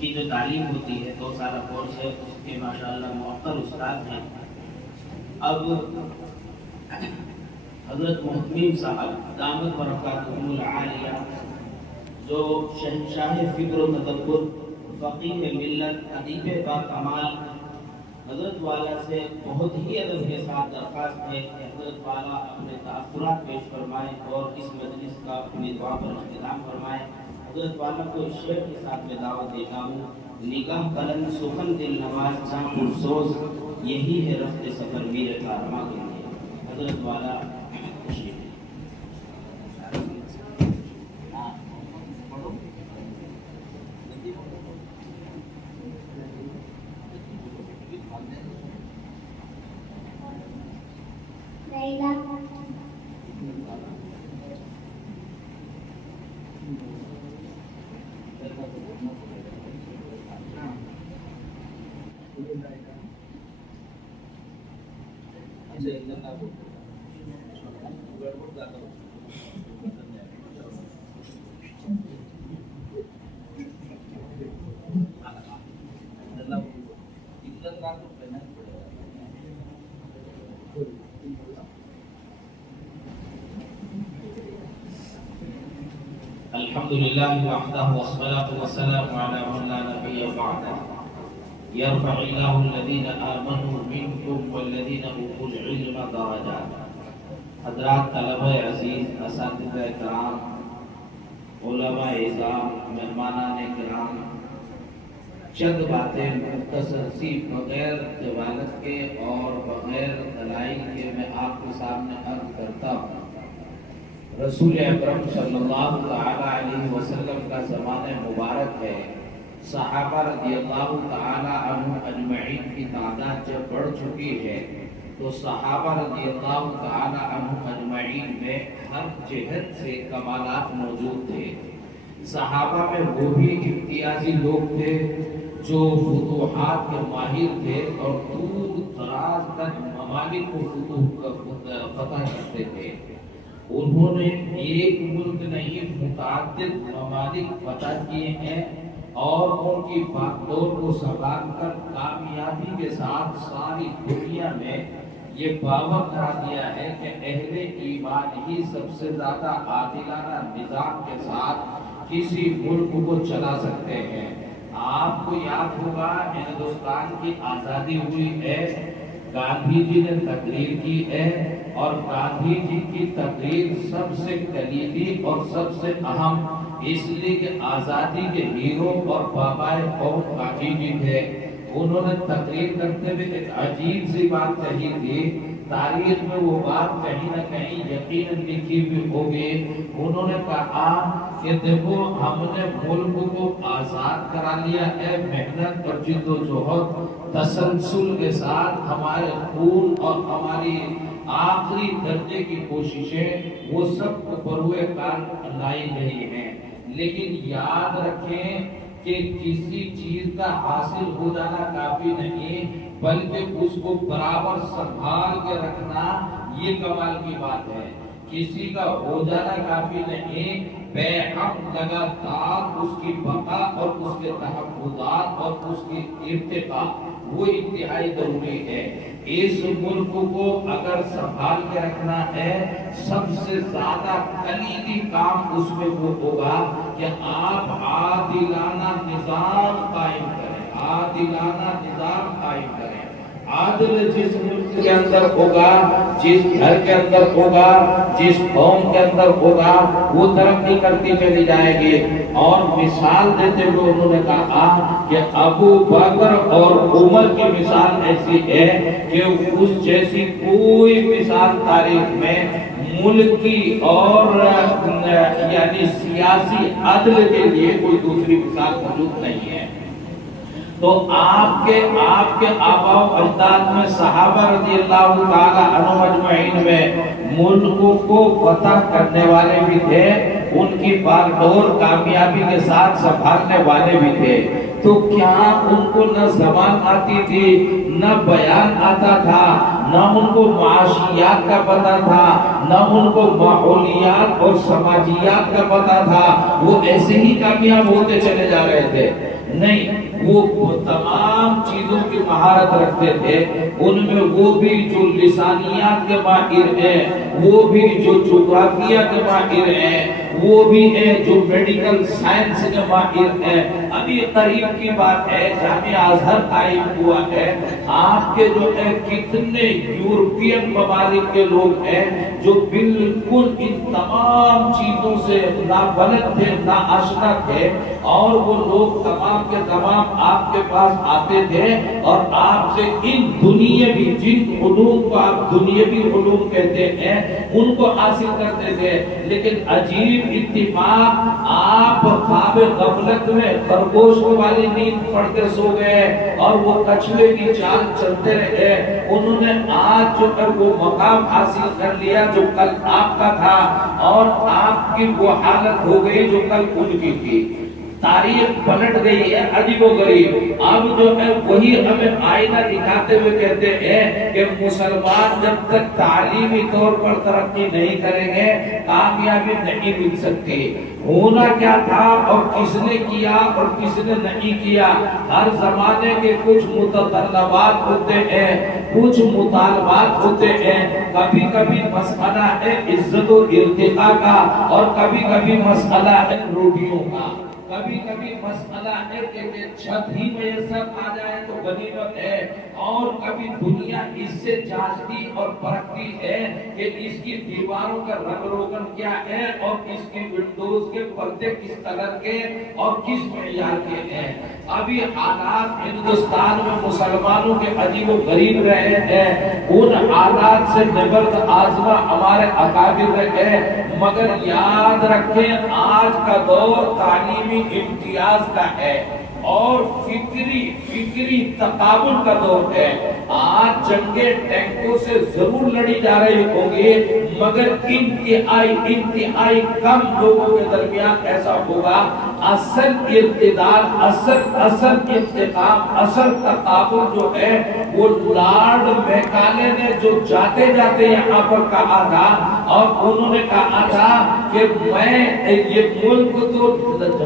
کی جو تعلیم ہوتی ہے 2 سالہ کورس ہے، اس کے ماشاءاللہ موقر استاد ہیں۔ اب حضرت محتمیم صاحب دامت برکاتہم العالیہ، جو شہنشاہ فکر و تدبر، فقیہ ملت، ادیب با کمال، حضرت والا سے بہت ہی ادب کے ساتھ درخواست ہے کہ حضرت والا اپنے تاثرات پیش فرمائیں اور اس مجلس کا اپنی دعا پر اختتام فرمائیں۔ حضرت والا کو اس شعر کے ساتھ میں دعوت دیتا ہوں: نگاہ قلم سخن دل نواز جاں پرسوز، یہی ہے رفت سفر میر کارواں کے لیے۔ حضرت والا تشریف لیں۔ الحمدللہ وحدہ والصلاة والسلام علی من لا نبی بعدہ، یرفع اللہ الذین آمنوا منکم والذین اوتوا العلم درجات۔ حضرات طلبہ عزیز، اساتذہ کرام، علماء اعزام، مہمانان کرام، چند باتیں مختصر سی بغیر طوالت کے اور بغیر دلائل کے میں آپ کے سامنے عرض کرتا ہوں۔ رسول اکرم صلی اللہ تعالی علیہ وسلم کا زمانہ مبارک ہے۔ صحابہ رضی اللہ تعالی عنہ اجمعین کی تعداد جب بڑھ چکی ہے تو صحابہ رضی اللہ تعالی عنہ اجمعین میں ہر جہت سے کمالات موجود تھے۔ صحابہ میں وہ بھی امتیازی لوگ تھے جو فتوحات کے ماہر تھے اور دور دراز تک ممالک کو فتح کرتے تھے۔ انہوں نے ایک ملک نہیں متعدد ممالک فتح کیے ہیں اور ان کی باغڈور کو سنبھال کر کامیابی کے ساتھ ساری دنیا میں یہ باور کرا دیا ہے کہ اہل ایمان ہی سب سے زیادہ عادلانہ نظام کے ساتھ کسی ملک کو چلا سکتے ہیں۔ آپ کو یاد ہوگا ہندوستان کی آزادی ہوئی ہے، گاندھی جی نے تقریر کی ہے اور گاندھی جی کی تقریر سب سے کلیدی اور سب سے اہم اس لیے کہ آزادی کے ہیرو اور بابائے قوم گاندھی جی تھے۔ انہوں نے تقریر کرتے ہوئے ایک عجیب سی بات کہی تھی، تاریخ میں وہ بات کہیں نہ کہیں یقیناً لکھی ہوئی ہوگی۔ انہوں نے کہا کہ دیکھو ہم نے ملک کو آزاد کرا لیا ہے، محنت اور جد و جہد تسلسل کے ساتھ ہمارے خون اور ہماری آخری درجے کی کوششیں وہ سب بروئے کار لائی گئی ہیں، لیکن یاد رکھیں کہ کسی چیز کا حاصل ہو جانا کافی نہیں بلکہ اس کو برابر سنبھال کے رکھنا یہ کمال کی بات ہے۔ کسی کا ہو جانا کافی نہیں، بے حق لگاتار اس کی بقا اور اس کے تحفظات اور اس کی ارتقاء وہ انتہائی ضروری ہے۔ اس ملک کو اگر سنبھال کے رکھنا ہے سب سے زیادہ کلیدی کام اس میں وہ ہوگا کہ آپ عادلانہ نظام قائم کریں، عادلانہ نظام قائم کریں۔ عادل جس ملک کے اندر ہوگا، جس گھر کے اندر ہوگا، جس قوم کے اندر ہوگا وہ ترقی کرتی چلی جائے گی۔ اور مثال دیتے ہوئے انہوں نے کہا کہ ابو بکر اور عمر کی مثال ایسی ہے کہ اس جیسی کوئی مثال تاریخ میں ملک کی اور یعنی سیاسی عدل کے لیے کوئی دوسری مثال موجود نہیں ہے۔ تو آپ کے آباء و اجداد میں صحابہ رضی اللہ تعالی عنہ اجمعین میں ملکوں کو فتح کرنے والے بھی تھے، ان کی باغڈور کامیابی کے ساتھ سنبھالنے والے بھی تھے۔ تو کیا ان کو نہ زبان آتی تھی، نہ بیان آتا تھا، نہ ان کو معاشیات کا پتہ تھا، نہ ان کو ماحولیات اور سماجیات کا پتہ تھا؟ وہ ایسے ہی کامیاب ہوتے چلے جا رہے تھے۔ نہیں، وہ تمام چیزوں کی مہارت رکھتے تھے. ان میں وہ بھی جو لسانیات کے ماہر ہیں، وہ بھی جو جغرافیہ کے ماہر ہیں، وہ بھی ہیں جو میڈیکل سائنس کے ماہر ہیں. ابھی قریب کی بات ہے، جامعہ ازہر قائم ہوا ہے. آپ کے جو ہے کتنے یورپین ممالک کے لوگ ہیں جو بالکل ان تمام چیزوں سے نابلد تھے، ناآشنا تھے، اور وہ لوگ تمام کے تمام آپ کے پاس آتے تھے اور آپ سے ان دنیاوی جن علوم کو آپ دنیاوی علوم کہتے ہیں ان کو حاصل کرتے تھے. لیکن عجیب اتفاق، آپ خواب غفلت میں خرگوش والی نیند پڑھ کے سو گئے اور وہ کچھوے کی چال چلتے رہے. انہوں نے آج جو ہے وہ مقام حاصل کر لیا جو کل آپ کا تھا، اور آپ کی وہ حالت ہو گئی جو کل ان کی تھی. تاریخ پلٹ گئی ہے عجیب و غریب. اب جو ہے وہی ہمیں آئینہ دکھاتے ہوئے کہتے ہیں کہ مسلمان جب تک تعلیمی طور پر ترقی نہیں کریں گے کامیابی نہیں مل سکتی. ہونا کیا تھا اور کس نے کیا اور کس نے نہیں کیا، ہر زمانے کے کچھ متطلبات ہوتے ہیں، کچھ مطالبات ہوتے ہیں. کبھی کبھی مسئلہ ہے عزت و ارتقاء کا، اور کبھی کبھی مسئلہ ہے روٹیوں کا. کبھی کبھی مسئلہ ہے کہ چھت ہی میسر آ جائے تو غنیمت ہے، اور کبھی دنیا اس سے جانچتی اور پرکھتی ہے کہ اس کی دیواروں کا رنگ روغن کیا ہے اور اس کی ونڈوز کے پردے کس کلر کے اور کس معیار کے ہیں. ابھی حالات ہندوستان میں مسلمانوں کے عجیب و غریب رہے ہیں. ان حالات سے نبرد آزما ہمارے اکابر رہے، مگر یاد رکھیں آج کا دور تعلیمی امتیاز کا ہے اور فکری تقابل کا دور ہے. آج جنگیں ٹینکوں سے ضرور لڑی جا رہی ہوں گی، مگر انتہائی کم لوگوں کے درمیان ایسا ہوگا. اصل ارتداد، اصل انتقام، اصل تقابل جو ہے وہ لارڈ میکالے نے جو جاتے جاتے یہاں پر کہا تھا، اور انہوں نے کہا تھا کہ یہ ملک تو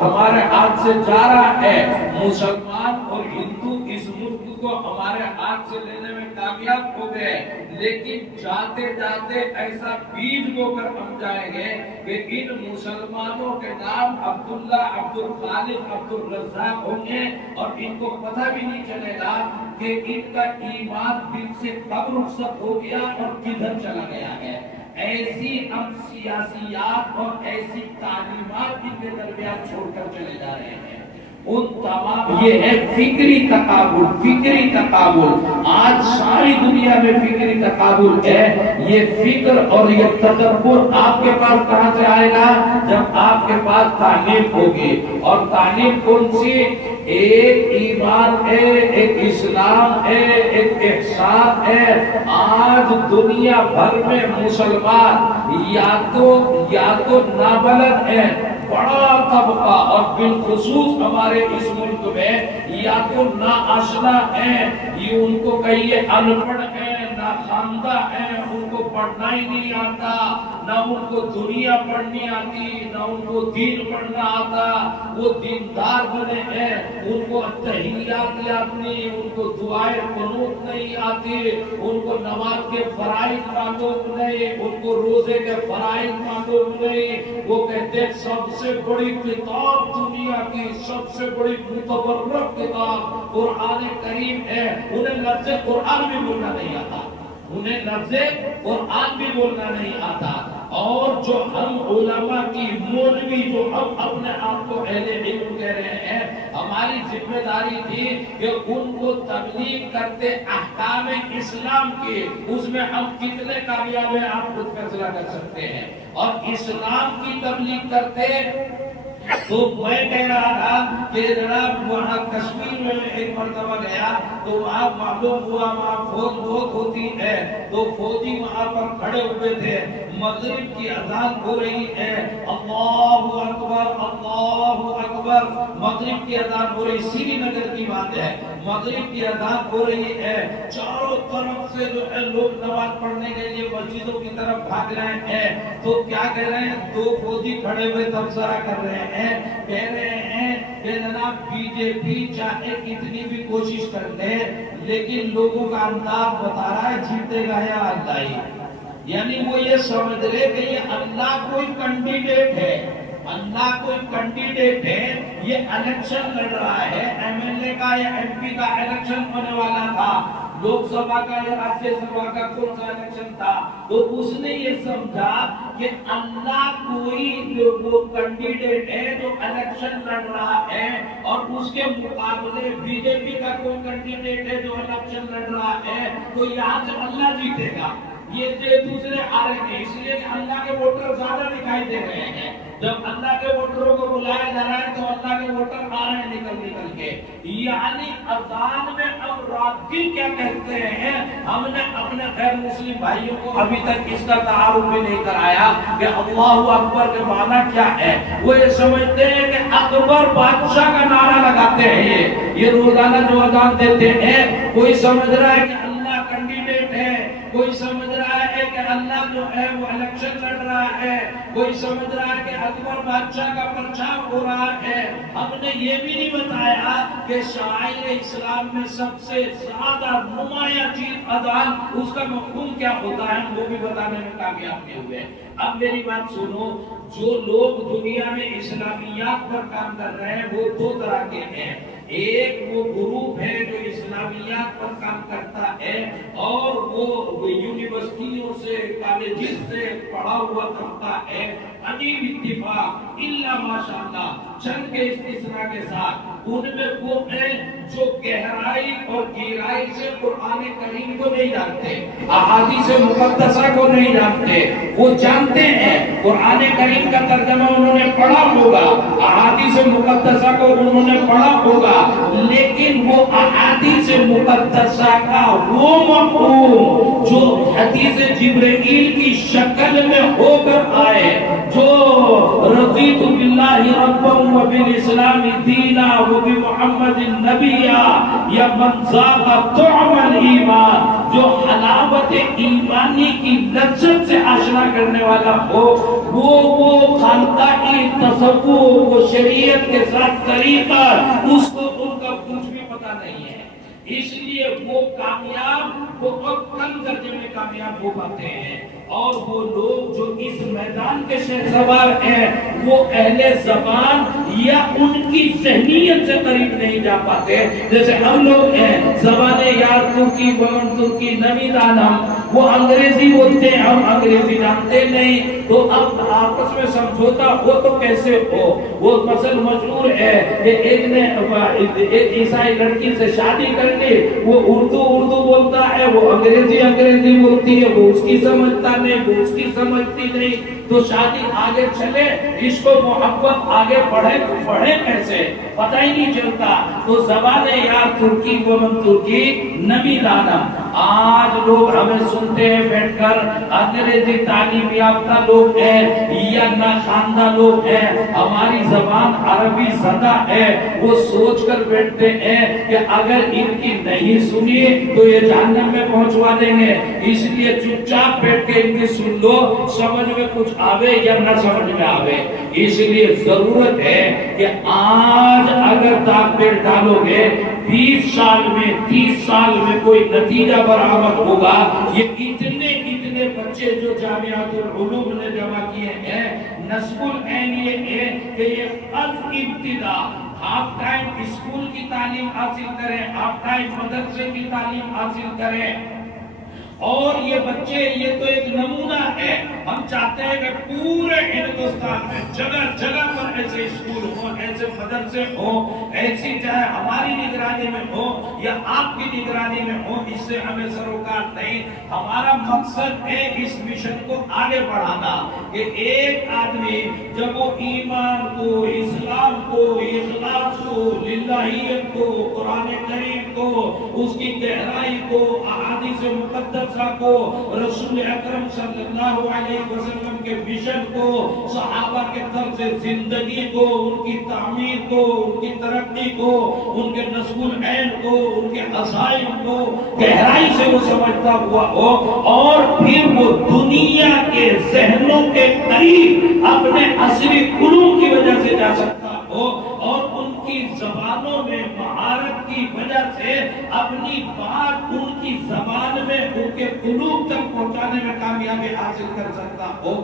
ہمارے ہاتھ سے جا رہا ہے، مسلمان اور ہندو اس ملک کو ہمارے ہاتھ سے لینے میں کامیاب ہو گئے، لیکن جاتے جاتے ایسا بیج بو کر ہم جائیں گے کہ ان مسلمانوں کے نام عبداللہ، عبدالخالق، عبدالرزاق ہوں گے، اور ان کو پتہ بھی نہیں چلے گا کہ ان کا ایمان دل سے کب رخصت ہو گیا اور کدھر چلا گیا ہے. ایسی ہم سیاسیات اور ایسی تعلیمات ان کے درمیان چھوڑ کر چلے جا رہے ہیں. ان تمام یہ ہے فکری تقابل، فکری تقابل. آج ساری دنیا میں فکری تقابل ہے. یہ فکر اور یہ تدبر آپ کے پاس کہاں سے آئے گا؟ جب آپ کے پاس تعلیم ہوگی. اور تعلیم کون سی؟ ایک ایمان ہے، ایک اسلام ہے، ایک احسان ہے. آج دنیا بھر میں مسلمان یا تو نابلد ہے، بڑا طبقہ، اور بالخصوص ہمارے اس ملک میں یا تو ناآشنا ہیں، یہ ان کو کہیے ان پڑھ ہیں، ناخواندہ ہیں، ان کو پڑھنا ہی نہیں آتا، نہ ان کو دنیا پڑھنی آتی، نہ ان کو دین پڑھنا آتا. وہ دیندار بنے ہیں، ان کو تحیات یاد نہیں، ان کو دعائیں قنوت نہیں آتی، ان کو نماز کے فرائض معلوم نہیں، ان کو روزے کے فرائض معلوم نہیں. وہ کہتے ہیں سب سے بڑی کتاب دنیا کی، سب سے بڑی متبرک کتاب قرآن کریم ہے. انہیں لفظ قرآن بھی بولنا نہیں آتا، انہیں لفظ قرآن بھی بولنا نہیں آتا. اور جو ہم علماء کی مولوی جو ہم اپنے آپ کو اہل علم کہہ رہے ہیں، ہماری ذمہ داری تھی کہ ان کو تبلیغ کرتے احکام اسلام کی، اس میں ہم کتنے کامیاب ہیں آپ خود فیصلہ کر سکتے ہیں. اور اسلام کی تبلیغ کرتے تو میں کہہ رہا تھا کہ جناب وہاں کشمیر میں ایک مرتبہ گیا تو وہاں معلوم ہوا وہاں فوج بہت ہوتی ہے، تو فوجی وہاں پر کھڑے ہوئے تھے. مغرب کی اذان ہو رہی ہے، اللہ اکبر اللہ اکبر، مغرب کی اذان ہو رہی، سری نگر کی بات ہے، مغرب کی اذان ہو رہی ہے، چاروں طرف سے جو ہے لوگ نماز پڑھنے کے لیے مسجدوں کی طرف بھاگ رہے ہیں، تو کیا کہہ رہے ہیں؟ دو فوجی کھڑے ہوئے تبصرہ کر رہے ہیں، کہہ رہے ہیں کہ جناب بی جے پی چاہے کتنی بھی کوشش کر لے لیکن لوگوں کا انداز بتا رہا ہے جیتے گا یا اللہ ہی۔ یعنی وہ یہ سمجھ رہے کہ یہ اللہ کوئی کینڈیڈیٹ ہے، اللہ کوئی کینڈیڈیٹ ہے، یہ الیکشن لڑ رہا ہے، ایم ایل اے کا یا ایم پی کا الیکشن ہونے والا تھا، لوک سبھا کا یا راجیہ سبھا کا کون سا الیکشن تھا، تو اس نے یہ سمجھا کہ اللہ کوئی وہ کینڈیڈیٹ ہے جو الیکشن لڑ رہا ہے اور اس کے مقابلے بی جے پی کا کوئی کینڈیڈیٹ ہے جو الیکشن لڑ رہا ہے، تو یہاں سے اللہ جیتے گا۔ یہ دوسرے آ رہے ہیں اس لیے کہ اللہ کے ووٹر زیادہ دکھائی دے رہے ہیں، جب اللہ کے ووٹروں کو بلایا جا رہا ہے تو اللہ کے ووٹر آ رہے ہیں نکل کے۔ یعنی اذان میں اب رات کی کیا کہتے ہیں، ہم نے اپنے غیر مسلم بھائیوں کو ابھی تک اس کا تعارف بھی نہیں کرایا کہ اللہ اکبر کے معنی کیا ہے۔ وہ یہ سمجھتے ہیں کہ اکبر بادشاہ کا نعرہ لگاتے ہیں، یہ روزانہ جو اذان دیتے ہیں، کوئی سمجھ رہا ہے کہ اللہ کینڈیڈیٹ ہے، کوئی سمجھ رہا ہے کہ اللہ جو ہے وہ الیکشن لڑ رہا ہے، کوئی سمجھ رہا ہے کہ اکبر بادشاہ کا پرچار ہو رہا ہے۔ ہم نے یہ بھی نہیں بتایا کہ شاعر اسلام میں سب سے زیادہ نمایاں چیز اذان، اس کا مفہوم کیا ہوتا ہے، وہ بھی بتانے میں کامیاب نہیں ہوئے۔ اب میری بات سنو، جو لوگ دنیا میں اسلامیات پر کام کر رہے ہیں وہ دو طرح کے ہیں، ایک وہ گروپ ہے جو اسلامیات پر کام کرتا ہے اور وہ یونیورسٹیوں سے کالجز سے پڑھا ہوا طبقہ ہے، عجیب اتفاق الا ماشاءاللہ چند کے استثناء کے ساتھ، ان میں وہ ہیں جو گہرائی اور گہرائی سے قرآن کریم کو نہیں جانتے، احادیث مقدسہ کو نہیں جانتے، وہ جانتے ہیں قرآن کریم کا ترجمہ انہوں نے پڑھا ہوگا، احادیث مقدسہ کو انہوں نے پڑھا ہوگا، لیکن وہ احادیث مقدسہ کا وہ مفہوم جو حدیث جبرائیل کی شکل میں ہو کر آئے، جو رضیت باللہ ربا وبالاسلام دینا وبمحمد نبیا یا من ذاق طعم الایمان، جو حلاوت ایمانی کی لذت سے آشنا کرنے والا ہو، وہ خانقاہی تصوف، وہ شریعت کے ساتھ طریقہ، اس کو ان کا کچھ بھی پتہ نہیں ہے، اس لیے وہ کامیاب، وہ بہت کم درجے میں کامیاب ہو پاتے ہیں۔ اور وہ لوگ جو اس میدان کے شہسوار ہیں وہ اہل زبان یا ان کی ذہنیت سے قریب نہیں جا پاتے، جیسے ہم لوگ ہیں زبان یار ترکی بمن ترکی نمی دانم، وہ انگریزی بولتے ہیں، ہم انگریزی جانتے نہیں، تو اب آپس میں سمجھوتا ہو تو کیسے ہو؟ وہ مثل مشہور ہے کہ ایک نے ایک عیسائی لڑکی سے شادی کر لی، وہ اردو بولتا ہے، وہ انگریزی بولتی ہے، وہ اس کی سمجھتا نہیں، وہ اس کی سمجھتی نہیں، تو شادی آگے چلے، عشق و محبت آگے بڑھے کیسے پتہ ہی نہیں چلتا۔ تو زبان یار ترکی ومن ترکی نمی دانا، آج لوگ ہمیں سنتے ہیں بیٹھ کر، انگریزی تعلیم یافتہ لوگ ہیں یا ناخواندہ لوگ ہیں، ہماری زبان عربی زدہ ہے، وہ سوچ کر بیٹھتے ہیں کہ اگر ان کی نہیں سنی تو یہ جہنم میں پہنچوا دیں گے، اس لیے چپ چاپ بیٹھ کے ان کی سن لو، سمجھ میں کچھ آوے یا نہ سمجھ میں آوے۔ اس لیے ضرورت ہے کہ آج اگر داغ ڈالو گے 20 سال میں 30 سال میں کوئی نتیجہ برآمد ہوگا۔ یہ اتنے بچے جو جامعات العلوم نے جمع کیے ہیں، نصب العین یہ ہے کہ یہ از ابتدا ہاف ٹائم اسکول کی تعلیم حاصل کریں، ہاف ٹائم مدرسے کی تعلیم حاصل کریں، اور یہ بچے، یہ تو ایک نمونہ ہے، ہم چاہتے ہیں کہ پورے ہندوستان میں جگہ جگہ پر ایسے اسکول ہوں، ایسے مدرسے ہوں، ایسی چاہے ہماری نگرانی میں ہو یا آپ کی نگرانی میں ہو، اس سے ہمیں سروکار نہیں، ہمارا مقصد ہے اس مشن کو آگے بڑھانا، کہ ایک آدمی جب وہ ایمان کو، اسلام کو، اخلاص کو، للہیت کو، قرآن کریم کو، اس کی گہرائی کو، احادیث مقدسہ کو، رسول اکرم صلی اللہ علیہ علیہ وسلم کے مشن کو، صحابہ کے طرز زندگی کو، ان کی تعمیر کو، ان کی ترقی کو، ان کے نصب العین کو، ان کے عزائم کو گہرائی سے وہ سمجھتا ہوا ہو، اور پھر وہ دنیا کے ذہنوں کے قریب اپنے اصلی علوم کی وجہ سے جا سکتا ہو، اور ان کی زبانوں میں مہارت کی وجہ سے اپنی بات ان کی زبان میں ان کے قلوب تک پہنچانے میں کامیابی حاصل کر سکتا ہو۔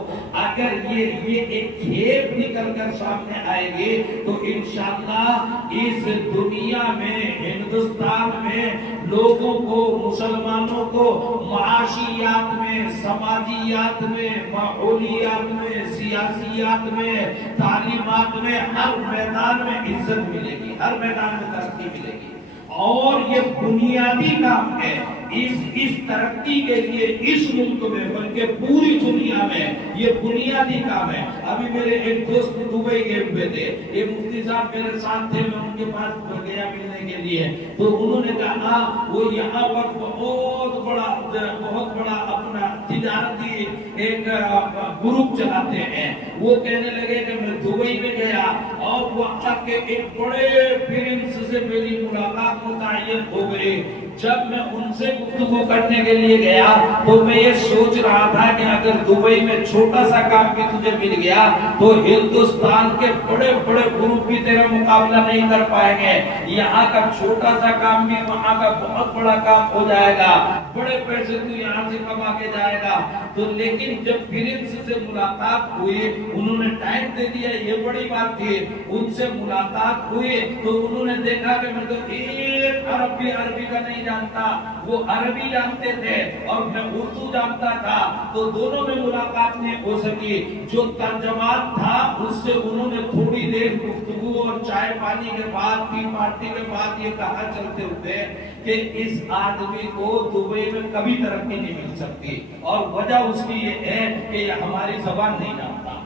اگر یہ ایک کھیپ نکل کر سامنے آئے گی تو انشاءاللہ اس دنیا میں، ہندوستان میں لوگوں کو، مسلمانوں کو معاشیات میں، سماجیات میں، ماحولیات میں، سیاسیات میں، تعلیمات میں، ہر میدان میں عزت ملے گی، ہر میدان میں ترقی ملے گی۔ اور یہ بنیادی کام ہے اس ترقی کے لیے اس ملک میں، بلکہ پوری دنیا میں یہ بنیادی کام ہے۔ ابھی میرے ایک دوست دبئی گئے ہوئے تھے، ایک مفتی صاحب میرے ساتھ تھے، میں ان کے پاس گیا ملنے کے لیے، تو انہوں نے کہا وہ یہاں پر بہت بڑا اپنا تجارتی ایک گروپ چلاتے ہیں۔ وہ کہنے لگے کہ میں دبئی میں گیا اور وہاں کے ایک بڑے پرنس سے میری ملاقات متعین ہو گئی۔ جب میں ان سے گفتگو کرنے کے لیے گیا تو میں یہ سوچ رہا تھا کہ اگر دبئی میں چھوٹا سا کام بھی تجھے مل گیا تو ہندوستان کے بڑے بڑے گروپ بھی تیرا مقابلہ نہیں کر پائیں گے۔ یہاں کا چھوٹا سا کام بھی وہاں کا بہت بڑا کام ہو جائے گا، بڑے پیسے تو یہاں سے کما کے جائے گا۔ تو لیکن جب پرنس سے ملاقات ہوئی، انہوں نے ٹائم دے دیا، یہ بڑی بات تھی۔ ان سے ملاقات ہوئی تو انہوں نے دیکھا کہ میں تو ایک عربی کا نہیں جانتا، وہ عربی جانتے تھے اور میں اردو جانتا تھا، تو دونوں میں ملاقات نہیں ہو سکی۔ جو ترجمان تھا اس سے انہوں نے تھوڑی دیر گفتگو اور چائے پانی کے بعد، ٹی پارٹی کے بعد یہ کہا چلتے ہوئے کہ اس آدمی کو دبئی میں کبھی ترقی نہیں مل سکتی، اور وجہ اس کی یہ ہے کہ یہ ہماری زبان نہیں جانتا۔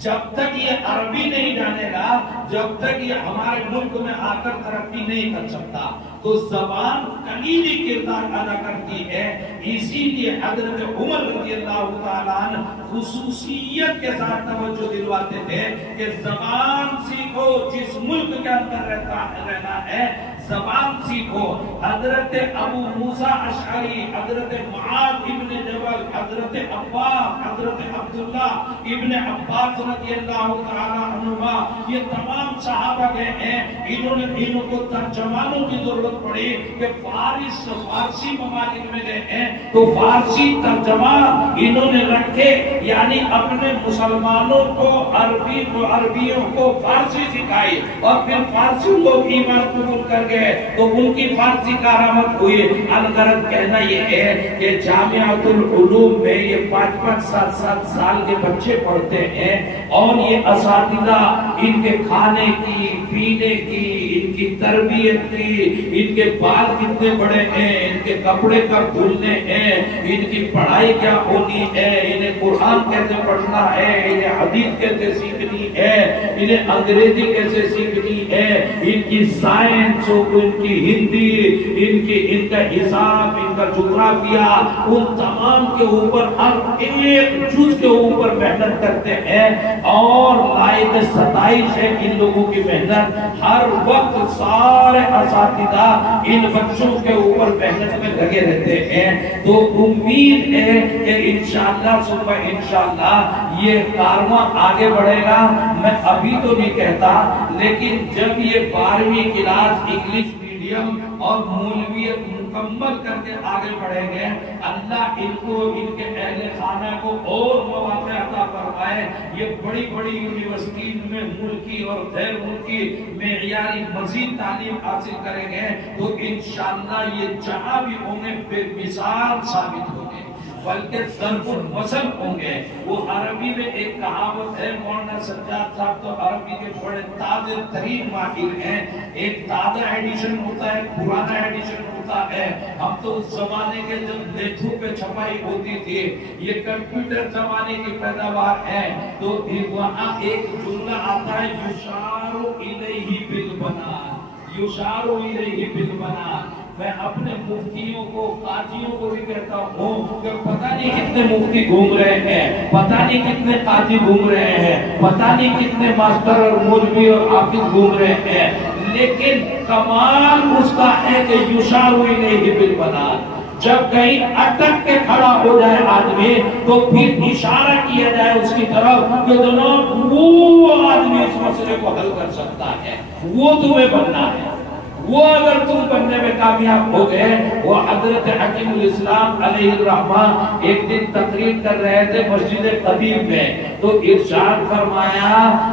جب تک یہ عربی نہیں جانے گا، جب تک یہ ہمارے ملک میں آ کر ترقی نہیں کر سکتا۔ تو زبان کلیدی کردار ادا کرتی ہے، اسی لیے حضرت عمر رضی اللہ تعالیٰ عنہ خصوصیت کے ساتھ توجہ دلواتے تھے کہ زبان سیکھو، جس ملک کے اندر رہنا ہے زبان سیکھو۔ حضرت ابو موسیٰ اشعری، حضرت معاذ ابن جبل، حضرت عباس، حضرت عبداللہ ابن عباس رضی اللہ تعالیٰ عنہما، یہ تمام صحابہ گئے ہیں، انہوں کو ترجمانوں کی ضرورت پڑی کہ فارسی ممالک میں گئے ہیں تو فارسی ترجمہ انہوں نے رکھے، یعنی اپنے مسلمانوں کو عربیوں کو فارسی سکھائی، اور پھر فارسی لوگ ایمان قبول کر گئے تو ان کی فارسی کارآمد ہوئی۔ الغرض کہنا یہ ہے کہ جامعۃ العلوم میں یہ 5-5 سال کے بچے پڑھتے ہیں، اور یہ اساتذہ ان کے کھانے کی، پینے کی، ان کی تربیت کی، ان کے بال کتنے بڑے ہیں، ان کے کپڑے کب دھلنے ہیں، ان کی پڑھائی کیا ہونی ہے، انہیں قرآن کیسے پڑھنا ہے، انہیں حدیث کیسے سیکھنی ہے، انہیں انگریزی کیسے سیکھنی ہے، ان کی سائنس، ان کی ہندی، ان کا حساب، ان کا جغرافیہ، ان تمام کے اوپر ہر ایک جز کے اوپر محنت کرتے ہیں، اور لائق ستائش ہے ان لوگوں کی محنت۔ ہر وقت سارے اساتذہ ان بچوں کے اوپر محنت میں لگے رہتے ہیں۔ تو امید ہے کہ انشاءاللہ ثم انشاءاللہ یہ کارواں آگے بڑھے گا۔ میں ابھی تو نہیں کہتا، لیکن جب یہ 12ویں کلاس انگلش میڈیم اور مولویت مکمل کر کے آگے بڑھیں گے، اللہ ان کو، ان کے اہل خانہ کو اور مواقع عطا فرمائے، یہ بڑی بڑی یونیورسٹی میں ملکی اور غیر ملکی معیاری مزید تعلیم حاصل کریں گے تو انشاءاللہ یہ جہاں بھی ہوں گے بے مثال ثابت ہوں گے، بلکہ ضرب المثل ہوں گے۔ وہ عربی میں ایک کہاوت ہے، مولانا سجاد صاحب تو عربی کے بڑے تازہ ترین ماہر ہیں، ایک تازہ ایڈیشن ہوتا ہے، پرانا ایڈیشن ہوتا ہے۔ ہم تو اس زمانے کے جب لیتھوں پہ چھپائی ہوتی تھی، یہ کمپیوٹر زمانے کی پیداوار ہے، تو وہاں ایک جملہ آتا ہے، یشار الیہ بالبنان، یشار الیہ بالبنان، میں اپنے مفتیوں کو قاضیوں کو بھی کہتا ہوں کہ پتہ نہیں کتنے مفتی گھوم رہے ہیں، پتہ نہیں کتنے قاضی گھوم رہے ہیں، پتہ نہیں کتنے ماسٹر اور مولوی اور حافظ گھوم رہے ہیں، لیکن کمال اس کا ہے کہ یشار الیہ بالبنان، جب کہیں اٹک کے کھڑا ہو جائے آدمی تو پھر اشارہ کیا جائے اس کی طرف کہ جناب وہ آدمی اس مسئلے کو حل کر سکتا ہے، وہ تمہیں بننا ہے۔ وہ اگر تم بننے میں کامیاب ہو گئے۔ وہ حضرت حکیم الاسلام علیہ الرحمہ ایک دن تقریر کر رہے تھے مسجد قدیم میں، تو ارشاد فرمایا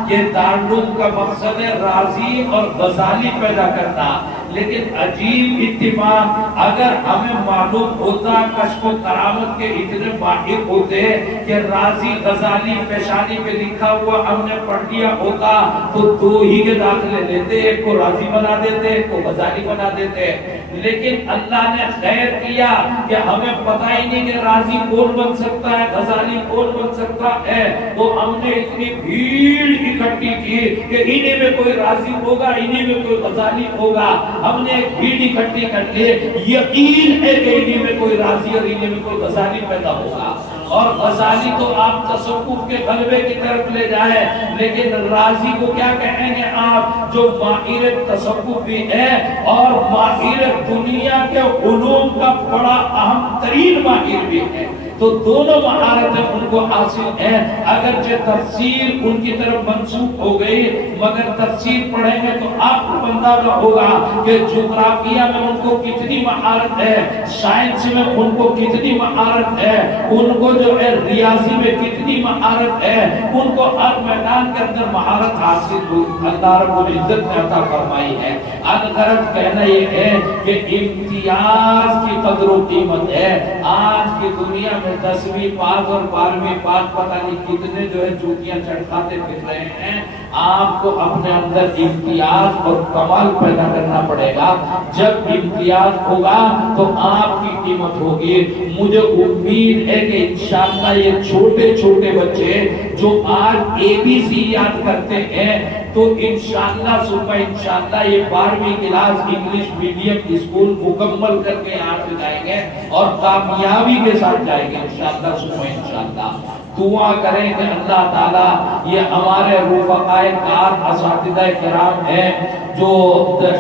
کہ دارالعلوم کا مقصد ہے رازی اور غزالی پیدا کرنا، لیکن عجیب اتفاق، اگر ہمیں معلوم ہوتا کشف و کرامت کے اتنے ماہر ہوتے کہ رازی غزالی پیشانی پہ لکھا ہوا ہم نے پڑھ لیا ہوتا تو دو ہی کے داخلے لیتے، ایک کو رازی بنا دیتے، ایک کو غزالی بنا دیتے، لیکن اللہ نے خیر کیا کہ ہمیں پتہ ہی نہیں کہ رازی کون بن سکتا ہے، غزالی کون بن سکتا ہے، تو ہم نے اتنی بھیڑ اکٹھی کی کہ انہی میں کوئی رازی ہوگا، انہی میں کوئی غزالی ہوگا، ہم نے ایک بھیڑ اکٹھی کر کے یقین ہے کہ انہی میں کوئی رازی اور انہی میں کوئی غزالی پیدا ہوگا، اور غزالی تو آپ تصوف کے غلبے کی طرف لے جائے، لیکن رازی کو کیا کہیں گے آپ، جو ماہر تصوف بھی ہے اور ماہر دنیا کے علوم کا بڑا اہم ترین ماہر بھی ہے، تو دونوں مہارتیں ان کو حاصل ہیں، اگرچہ تفسیر ان کی طرف منسوخ ہو گئی، مگر تفسیر پڑھیں گے تو آپ کو اندازہ ہوگا کہ جغرافیہ میں ان کو کتنی مہارت ہے، سائنس میں ان کو کتنی مہارت ہے، ان کو جو ہے ریاضی میں کتنی مہارت ہے، ان کو ہر میدان کے اندر مہارت حاصل ہوئی، اللہ رب العزت نے عطا فرمائی ہے۔ الغرض کہنا یہ ہے کہ امتیاز کی قدر و قیمت ہے۔ آج کی دنیا میں 10ویں پاس اور 12ویں پاس پتہ نہیں کتنے جو ہے چوٹیاں چڑھاتے پھر رہے ہیں، آپ کو اپنے اندر امتیاز اور کمال پیدا کرنا پڑے گا، جب امتیاز ہوگا تو آپ کی قیمت ہوگی۔ مجھے امید ہے کہ انشاءاللہ یہ چھوٹے چھوٹے بچے جو آج ABC یاد کرتے ہیں تو انشاءاللہ صبح انشاءاللہ یہ 12ویں کلاس انگلش میڈیم اسکول مکمل کر کے یہاں سے جائیں گے اور کامیابی کے ساتھ جائیں گے انشاءاللہ صبح انشاءاللہ۔ دعا کریں کہ اللہ تعالیٰ یہ ہمارے رفقائے کار اساتذہ کرام ہیں جو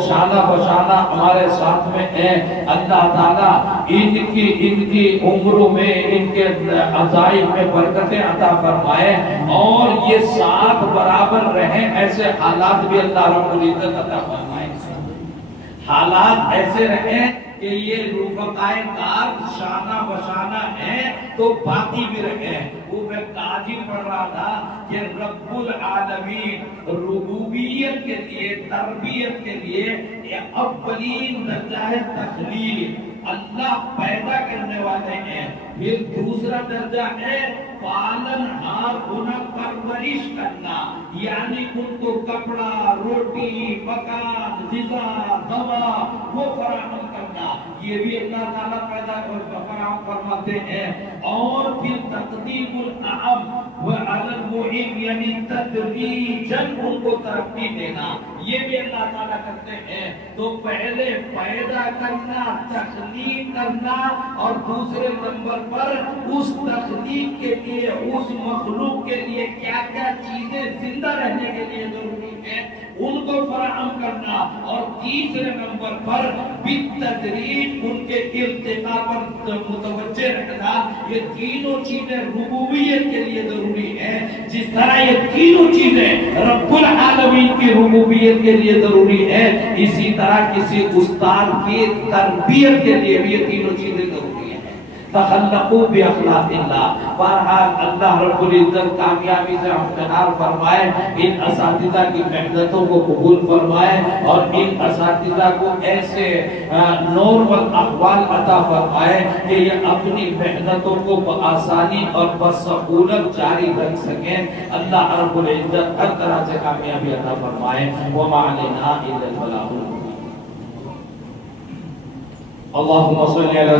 شانہ بشانہ ہمارے ساتھ میں ہیں، اللہ تعالیٰ ان کی عمروں میں ان کے عزائم میں برکتیں عطا فرمائے اور یہ ساتھ برابر رہیں، ایسے حالات بھی اللہ رب العزت عطا فرمائے، حالات ایسے رہیں کہ یہ رفقائے کار شانہ بشانہ ہیں تو باقی بھی رہے۔ وہ میں قاضی پڑھ رہا تھا کہ رب العالمین ربوبیت کے لیے تربیت کے لیے اولین درجہ ہے تخلیق، اللہ پیدا کرنے والے ہیں، پھر دوسرا درجہ ہے پالن ہار ہونا، پرورش کرنا، یعنی ان کو کپڑا، روٹی، مکان، غذا، دوا وہ فراہم کرنا، یہ بھی اللہ تعالیٰ پیدا فراہم فرماتے ہیں، اور پھر تقدیم الاعم وعلی المعین یعنی تدریجاً ان کو ترقی دینا، یہ بھی اللہ تعالیٰ کرتے ہیں۔ تو پہلے پیدا کرنا، تخلیق کرنا، اور دوسرے نمبر پر اس تخلیق کے لیے، اس مخلوق کے لیے کیا کیا چیزیں زندہ رہنے کے لیے ضروری ہیں ان کو فراہم کرنا، اور تیسرے نمبر پر بالتدریج ان کے ارتقاء پر متوجہ رکھنا۔ یہ تینوں چیزیں ربوبیت کے لیے ضروری ہیں، جس طرح یہ تینوں چیزیں رب العالمین کی ربوبیت کے لیے ضروری ہے، اسی طرح کسی استاد کی تربیت کے لیے بھی یہ تینوں چیزیں ضروری ہیں۔ تخلقوا باخلاق اللہ، بہرحال اللہ رب العزت کامیابی سے ہمکنار فرمائے، ان اساتذہ کی محنتوں کو قبول فرمائے اور ان اساتذہ کو ایسے نارمل احوال عطا فرمائے کہ یہ اپنی محنتوں کو بآسانی اور بسہولت جاری رکھ سکیں۔ اللہ رب العزت ہر طرح سے کامیابی عطا فرمائے۔ وما علینا الا البلاغ المبین۔ اللهم صل علی